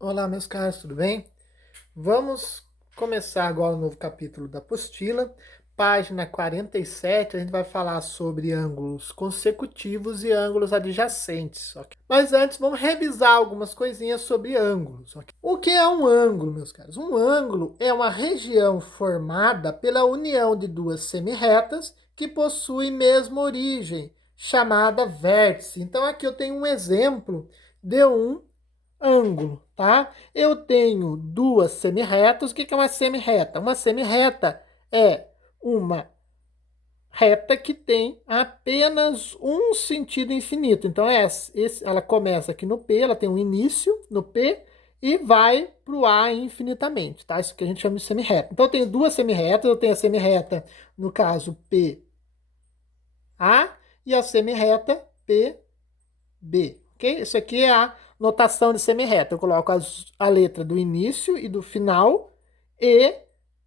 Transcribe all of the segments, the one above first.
Olá, meus caros, tudo bem? Vamos começar agora um novo capítulo da apostila. Página 47, a gente vai falar sobre ângulos consecutivos e ângulos adjacentes. Okay? Mas antes, vamos revisar algumas coisinhas sobre ângulos. Okay? O que é um ângulo, meus caros? Um ângulo é uma região formada pela união de duas semirretas que possuem mesma origem, chamada vértice. Então, aqui eu tenho um exemplo de um ângulo, tá? Eu tenho duas semirretas. O que é uma semirreta? Uma semirreta é uma reta que tem apenas um sentido infinito. Então, ela começa aqui no P, ela tem um início no P e vai para o A infinitamente, tá? Isso que a gente chama de semirreta. Então, eu tenho duas semirretas. Eu tenho a semirreta, no caso, PA e a semirreta PB, ok? Isso aqui é a notação de semirreta. Eu coloco a letra do início e do final e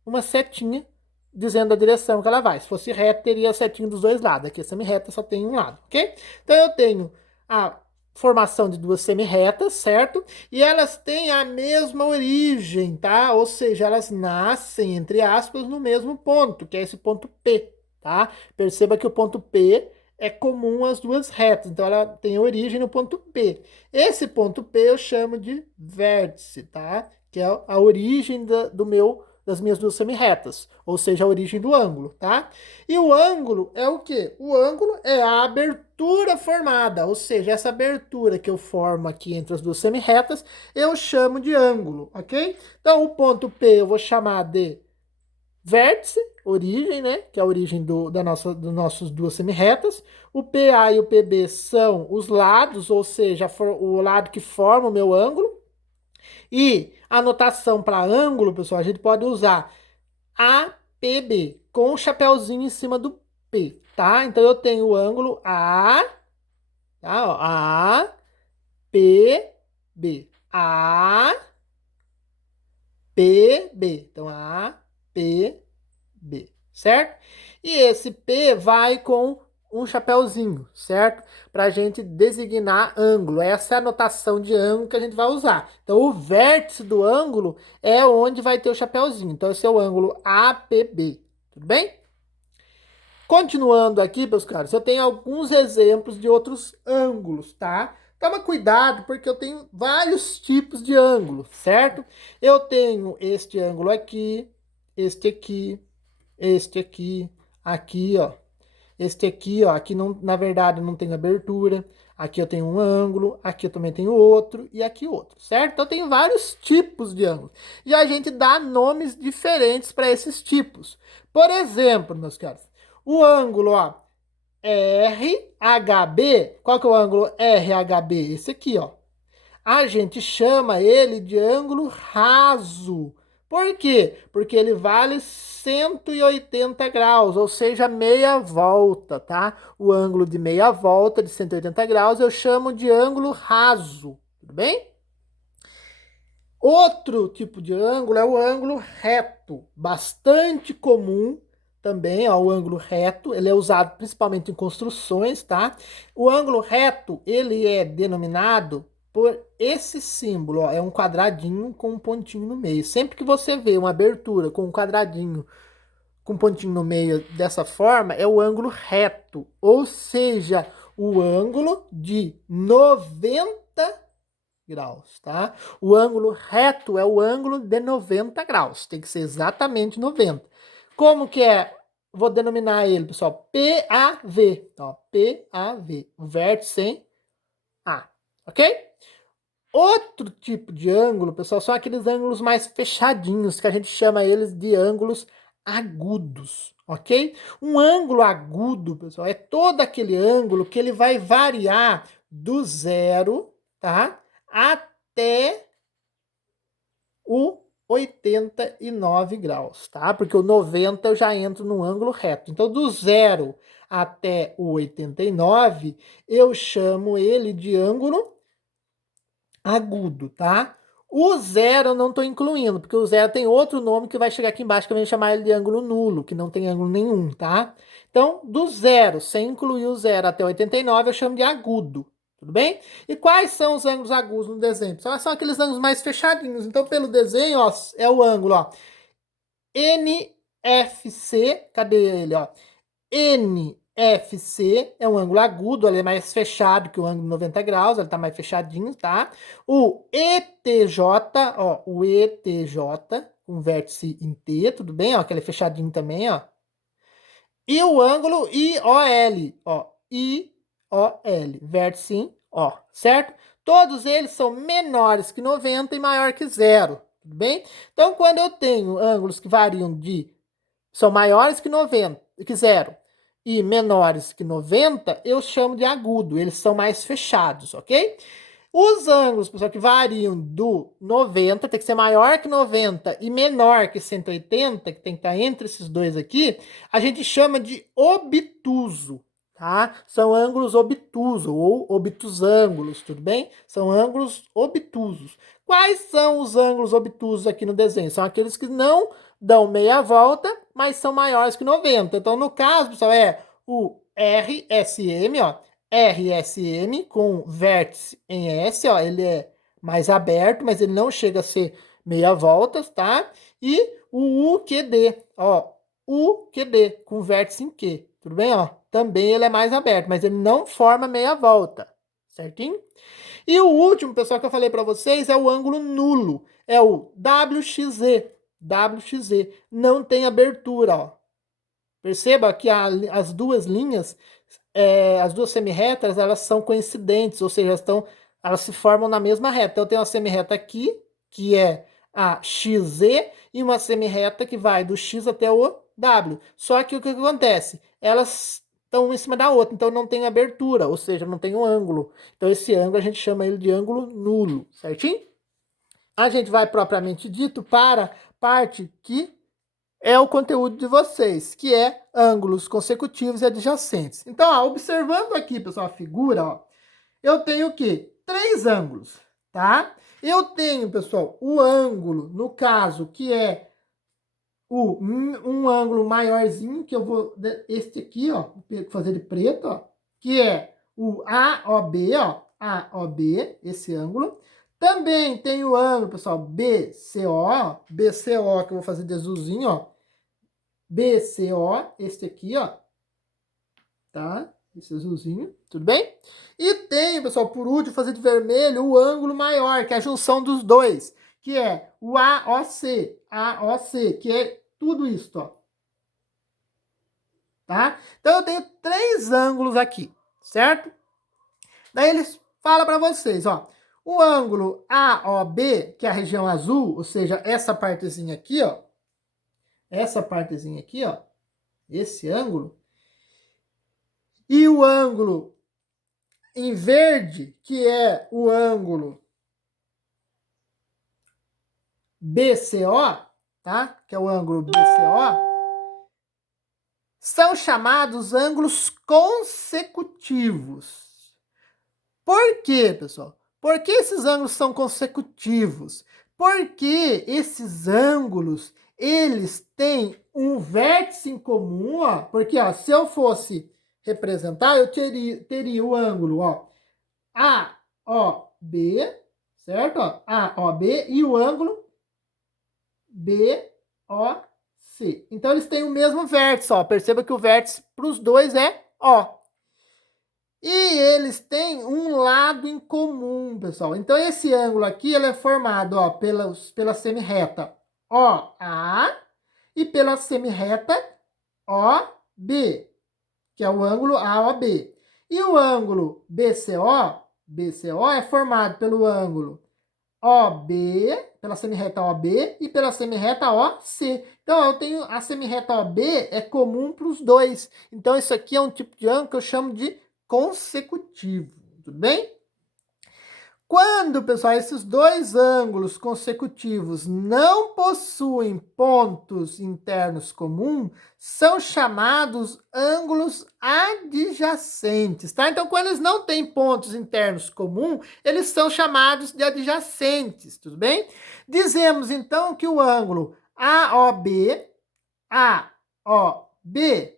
uma setinha dizendo a direção que ela vai. Se fosse reta, teria a setinha dos dois lados. Aqui a semirreta só tem um lado, ok? Então eu tenho a formação de duas semirretas, certo? E elas têm a mesma origem, tá? Ou seja, elas nascem, entre aspas, no mesmo ponto, que é esse ponto P, tá? Perceba que o ponto P é comum às duas retas, então ela tem origem no ponto P. Esse ponto P eu chamo de vértice, tá? Que é a origem das minhas duas semirretas, ou seja, a origem do ângulo, tá? E o ângulo é o quê? O ângulo é a abertura formada, ou seja, essa abertura que eu formo aqui entre as duas semirretas, eu chamo de ângulo, ok? Então, o ponto P eu vou chamar de vértice, origem, né? Que é a origem das nossas duas semirretas. O PA e o PB são os lados, ou seja, o lado que forma o meu ângulo. E a notação para ângulo, pessoal, a gente pode usar APB, com o chapéuzinho em cima do P, tá? Então eu tenho o ângulo A, tá? Ó, APB. APB. Então, APB, certo? E esse P vai com um chapéuzinho, certo? Para a gente designar ângulo. Essa é a notação de ângulo que a gente vai usar. Então, o vértice do ângulo é onde vai ter o chapéuzinho. Então, esse é o ângulo APB. Tudo bem? Continuando aqui, meus caros, eu tenho alguns exemplos de outros ângulos, tá? Toma cuidado, porque eu tenho vários tipos de ângulo, certo? Eu tenho este ângulo aqui, este aqui, este aqui, ó. Este aqui, ó, aqui não, na verdade não tem abertura. Aqui eu tenho um ângulo, aqui eu também tenho outro e aqui outro, certo? Então eu tenho vários tipos de ângulos. E a gente dá nomes diferentes para esses tipos. Por exemplo, meus caros, o ângulo, ó, RHB, qual que é o ângulo RHB? Esse aqui, ó. A gente chama ele de ângulo raso. Por quê? Porque ele vale 180 graus, ou seja, meia volta, tá? O ângulo de meia volta de 180 graus eu chamo de ângulo raso, tudo bem? Outro tipo de ângulo é o ângulo reto, bastante comum também, ó, o ângulo reto, ele é usado principalmente em construções, tá? O ângulo reto, ele é denominado por esse símbolo, ó, é um quadradinho com um pontinho no meio. Sempre que você vê uma abertura com um quadradinho com um pontinho no meio dessa forma, é o ângulo reto, ou seja, o ângulo de 90 graus, tá? O ângulo reto é o ângulo de 90 graus, tem que ser exatamente 90. Como que é? Vou denominar ele, pessoal, PAV, ó, PAV, o vértice em A, ok? Outro tipo de ângulo, pessoal, são aqueles ângulos mais fechadinhos, que a gente chama eles de ângulos agudos, ok? Um ângulo agudo, pessoal, é todo aquele ângulo que ele vai variar do zero, tá? Até o 89 graus, tá? Porque o 90 eu já entro no ângulo reto. Então, do zero até o 89, eu chamo ele de ângulo agudo, tá? O zero eu não estou incluindo, porque o zero tem outro nome que vai chegar aqui embaixo, que eu vou chamar ele de ângulo nulo, que não tem ângulo nenhum, tá? Então, do zero, sem incluir o zero até 89, eu chamo de agudo, tudo bem? E quais são os ângulos agudos no desenho? São aqueles ângulos mais fechadinhos. Então, pelo desenho, ó, é o ângulo, ó, NFC, cadê ele, ó? NFC é um ângulo agudo, ele é mais fechado que o ângulo 90 graus, ele tá mais fechadinho, tá? O ETJ, ó, o ETJ, com vértice em T, tudo bem? Ó, que ele é fechadinho também, ó. E o ângulo IOL, ó, IOL, vértice em O, certo? Todos eles são menores que 90 e maior que zero, tudo bem? Então, quando eu tenho ângulos que variam são maiores que 90, que zero, e menores que 90, eu chamo de agudo, eles são mais fechados, ok? Os ângulos, pessoal, que variam do 90, tem que ser maior que 90 e menor que 180, que tem que estar entre esses dois aqui, a gente chama de obtuso, tá? São ângulos obtusos ou obtusângulos, tudo bem? São ângulos obtusos. Quais são os ângulos obtusos aqui no desenho? São aqueles que não dão meia volta, mas são maiores que 90. Então, no caso, pessoal, é o RSM, ó, RSM com vértice em S, ó, ele é mais aberto, mas ele não chega a ser meia volta, tá? E o UQD, ó, UQD com vértice em Q, tudo bem, ó? Também ele é mais aberto, mas ele não forma meia volta, certinho? E o último, pessoal, que eu falei para vocês é o ângulo nulo, é o WXZ. WXZ não tem abertura, ó. Perceba que as duas linhas, as duas semirretas, elas são coincidentes, ou seja, elas se formam na mesma reta. Então, eu tenho uma semirreta aqui, que é a XZ, e uma semirreta que vai do X até o W. Só que o que acontece? Elas estão uma em cima da outra, então não tem abertura, ou seja, não tem um ângulo. Então, esse ângulo a gente chama ele de ângulo nulo, certinho? A gente vai propriamente dito para a parte que é o conteúdo de vocês, que é ângulos consecutivos e adjacentes. Então, ó, observando aqui, pessoal, a figura, ó, eu tenho o quê? Três ângulos, tá? Eu tenho, pessoal, o ângulo, no caso, que é um ângulo maiorzinho, que eu vou, este aqui, ó, vou fazer de preto, ó, que é o AOB, ó, AOB, esse ângulo. Também tem o ângulo, pessoal, BCO, BCO, que eu vou fazer de azulzinho, ó, BCO, este aqui, ó, tá? Esse azulzinho, tudo bem? E tem, pessoal, por último, fazer de vermelho o ângulo maior, que é a junção dos dois, que é o AOC, que é tudo isso, ó. Tá? Então eu tenho três ângulos aqui, certo? Daí eles falam para vocês, ó, o ângulo AOB, que é a região azul, ou seja, essa partezinha aqui, ó, esse ângulo, e o ângulo em verde, que é o ângulo BCO, tá? Que é o ângulo BCO, são chamados ângulos consecutivos. Por quê, pessoal? Por que esses ângulos são consecutivos? Porque esses ângulos, eles têm um vértice em comum, ó. Porque, ó, se eu fosse representar, eu teria o ângulo, ó, AOB, certo? Ó, AOB e o ângulo BOC. Então, eles têm o mesmo vértice, ó. Perceba que o vértice para os dois é O. E eles têm um lado em comum, pessoal. Então, esse ângulo aqui, ele é formado, ó, pela semirreta OA e pela semirreta OB, que é o ângulo AOB. E o ângulo BCO é formado pelo ângulo OB, pela semirreta OB e pela semirreta OC. Então, eu tenho a semirreta OB é comum para os dois. Então, isso aqui é um tipo de ângulo que eu chamo de consecutivo, tudo bem? Quando, pessoal, esses dois ângulos consecutivos não possuem pontos internos comuns, são chamados ângulos adjacentes, tá? Então, quando eles não têm pontos internos comuns, eles são chamados de adjacentes, tudo bem? Dizemos, então, que o ângulo AOB, AOB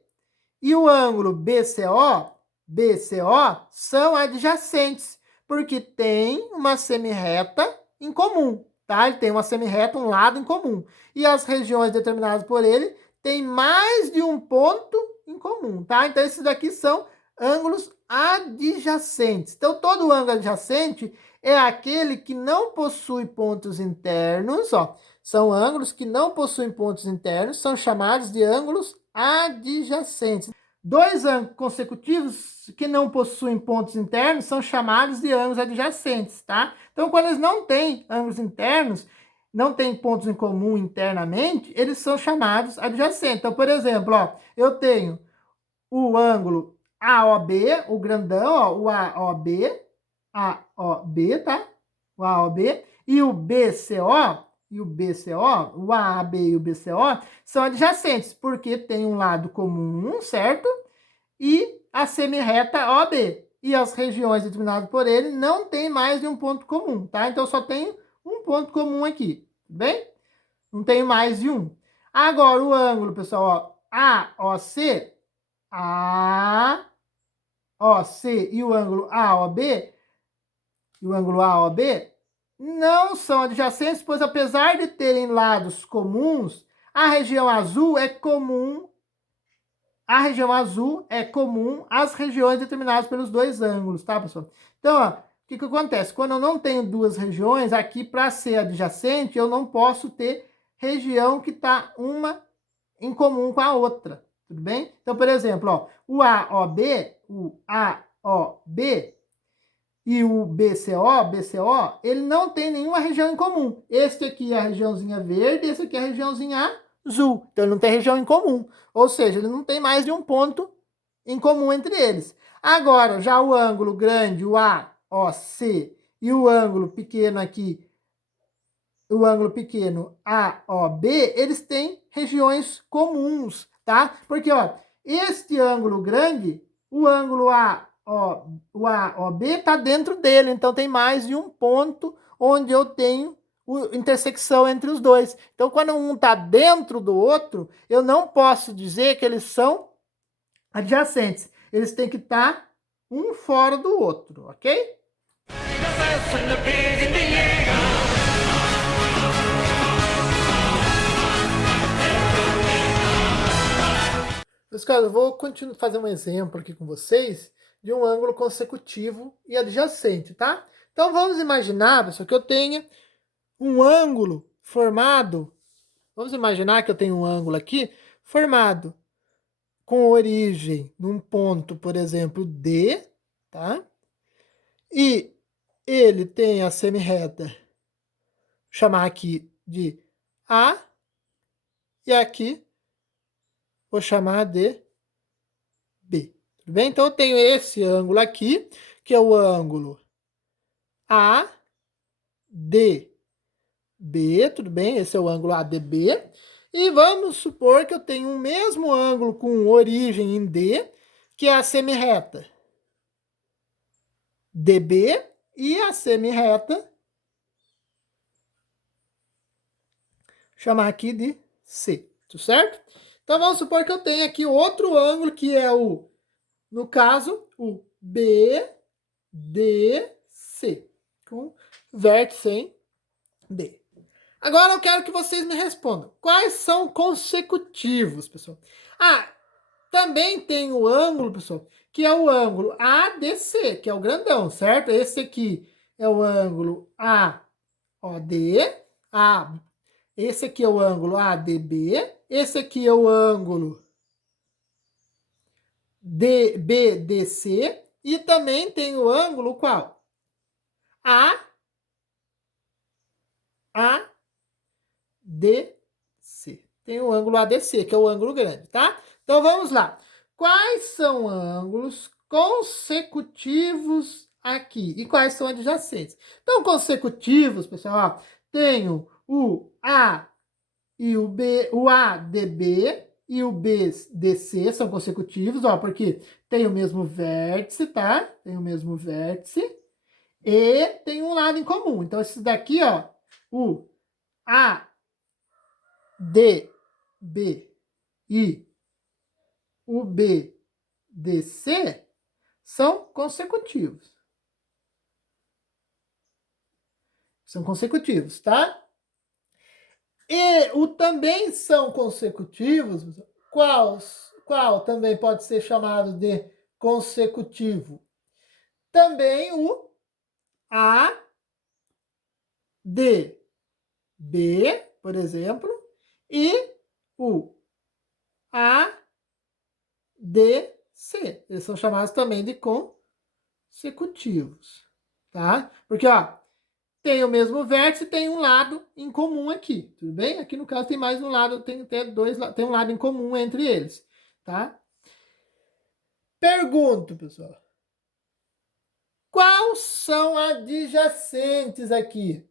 e o ângulo BCO, BCO, são adjacentes, porque tem uma semirreta em comum, tá? Ele tem uma semirreta, um lado em comum. E as regiões determinadas por ele têm mais de um ponto em comum, tá? Então, esses daqui são ângulos adjacentes. Então, todo ângulo adjacente é aquele que não possui pontos internos, ó. São ângulos que não possuem pontos internos, são chamados de ângulos adjacentes. Dois ângulos consecutivos que não possuem pontos internos são chamados de ângulos adjacentes, tá? Então, quando eles não têm ângulos internos, não têm pontos em comum internamente, eles são chamados adjacentes. Então, por exemplo, ó, eu tenho o ângulo AOB, o grandão, ó, o AOB, tá? O AOB, e o BCO, o AAB e o BCO, são adjacentes, porque tem um lado comum, certo? E a semirreta OB. E as regiões determinadas por ele não tem mais de um ponto comum, tá? Então, só tem um ponto comum aqui, bem? Não tem mais de um. Agora, o ângulo, pessoal, ó, AOC, AOC e o ângulo AOB, não são adjacentes, pois apesar de terem lados comuns, a região azul é comum. A região azul é comum às regiões determinadas pelos dois ângulos, tá, pessoal? Então, ó, o que acontece? Quando eu não tenho duas regiões, aqui para ser adjacente, eu não posso ter região que está uma em comum com a outra, tudo bem? Então, por exemplo, ó, o AOB e o BCO, ele não tem nenhuma região em comum. Este aqui é a regiãozinha verde, esse aqui é a regiãozinha azul. Então, ele não tem região em comum. Ou seja, ele não tem mais de um ponto em comum entre eles. Agora, já o ângulo grande, o AOC, e o ângulo pequeno aqui, o ângulo pequeno AOB, eles têm regiões comuns, tá? Porque, ó, este ângulo grande, o ângulo o AOB está dentro dele, então tem mais de um ponto onde eu tenho intersecção entre os dois. Então, quando um está dentro do outro, eu não posso dizer que eles são adjacentes. Eles têm que estar um fora do outro, ok? Meus caros, eu vou continuar fazer um exemplo aqui com vocês de um ângulo consecutivo e adjacente, tá? Então, vamos imaginar, pessoal, que eu tenha um ângulo formado. Vamos imaginar que eu tenho um ângulo aqui formado com origem num ponto, por exemplo, D, tá? E ele tem a semirreta, vou chamar aqui de A, e aqui vou chamar de B. Tudo bem? Então, eu tenho esse ângulo aqui, que é o ângulo ADB, tudo bem? Esse é o ângulo ADB. E vamos supor que eu tenho o mesmo ângulo com origem em D, que é a semirreta DB e a semirreta, chamar aqui de C, tudo certo? Então, vamos supor que eu tenho aqui outro ângulo, que é o, no caso, o BDC, com vértice em D. Agora eu quero que vocês me respondam. Quais são consecutivos, pessoal? Também tem o ângulo, pessoal, que é o ângulo ADC, que é o grandão, certo? Esse aqui é o ângulo AOD, esse aqui é o ângulo ADB, esse aqui é o ângulo BDC, e também tem o ângulo qual? ADC. Tem o ângulo ADC, que é o ângulo grande, tá? Então, vamos lá. Quais são ângulos consecutivos aqui. E quais são adjacentes? Então, consecutivos, pessoal, ó, tenho o A e o B, o ADB e o BDC são consecutivos, ó, porque tem o mesmo vértice, tá? Tem o mesmo vértice e tem um lado em comum. Então, esse daqui, ó, o ADB e o BDC são consecutivos. São consecutivos, tá? E o também são consecutivos, qual também pode ser chamado de consecutivo? Também o A, D, B, por exemplo, e o A, D, C. Eles são chamados também de consecutivos, tá? Porque, ó, tem o mesmo vértice, tem um lado em comum aqui, tudo bem? Aqui no caso tem mais um lado, tem até tem um lado em comum entre eles, tá? Pergunto, pessoal. Quais são adjacentes aqui?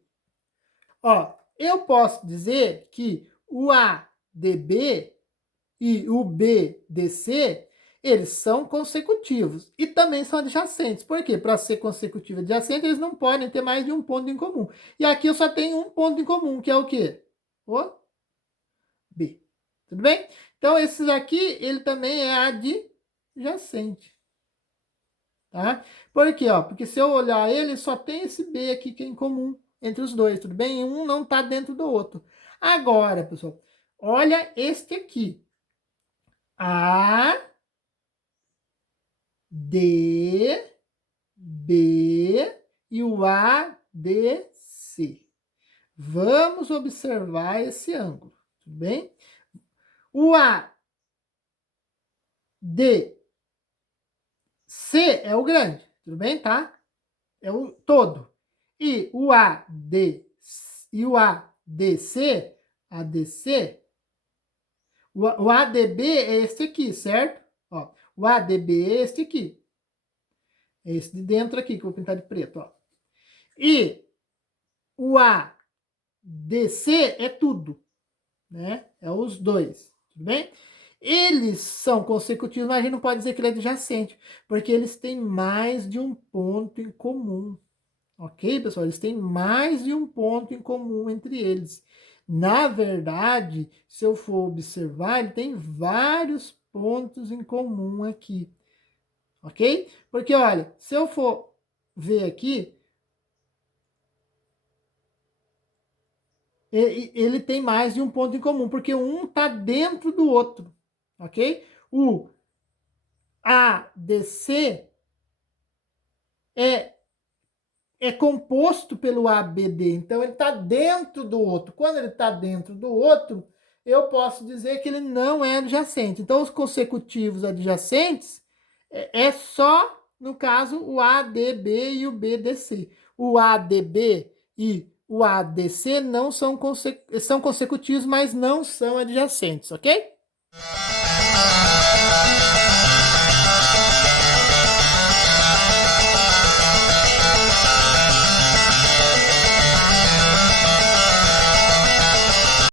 Ó, eu posso dizer que o ADB e o BDC, eles são consecutivos e também são adjacentes. Por quê? Para ser consecutivo e adjacente, eles não podem ter mais de um ponto em comum. E aqui eu só tenho um ponto em comum, que é o quê? O B. Tudo bem? Então, esses aqui, ele também é adjacente. Tá? Por quê? Ó, porque se eu olhar ele, só tem esse B aqui que é em comum entre os dois, tudo bem? E um não está dentro do outro. Agora, pessoal, olha este aqui. A, D, B e o A, D, C. Vamos observar esse ângulo, tudo bem? O A, D, C é o grande, tudo bem, tá? É o todo. E o AD e o ADC, ADC, o ADB é esse aqui, certo? Ó, o ADB é esse aqui. É esse de dentro aqui, que eu vou pintar de preto, ó. E o ADC é tudo, né? É os dois, tudo bem? Eles são consecutivos, mas a gente não pode dizer que ele é adjacente, porque eles têm mais de um ponto em comum. Ok, pessoal? Eles têm mais de um ponto em comum entre eles. Na verdade, se eu for observar, ele tem vários pontos em comum aqui. Ok? Porque, olha, se eu for ver aqui, ele tem mais de um ponto em comum, porque um está dentro do outro. Ok? O ADC é composto pelo ABD, então ele está dentro do outro. Quando ele está dentro do outro, eu posso dizer que ele não é adjacente. Então, os consecutivos adjacentes é só, no caso, o ADB e o BDC. O ADB e o ADC não são, são consecutivos, mas não são adjacentes, ok?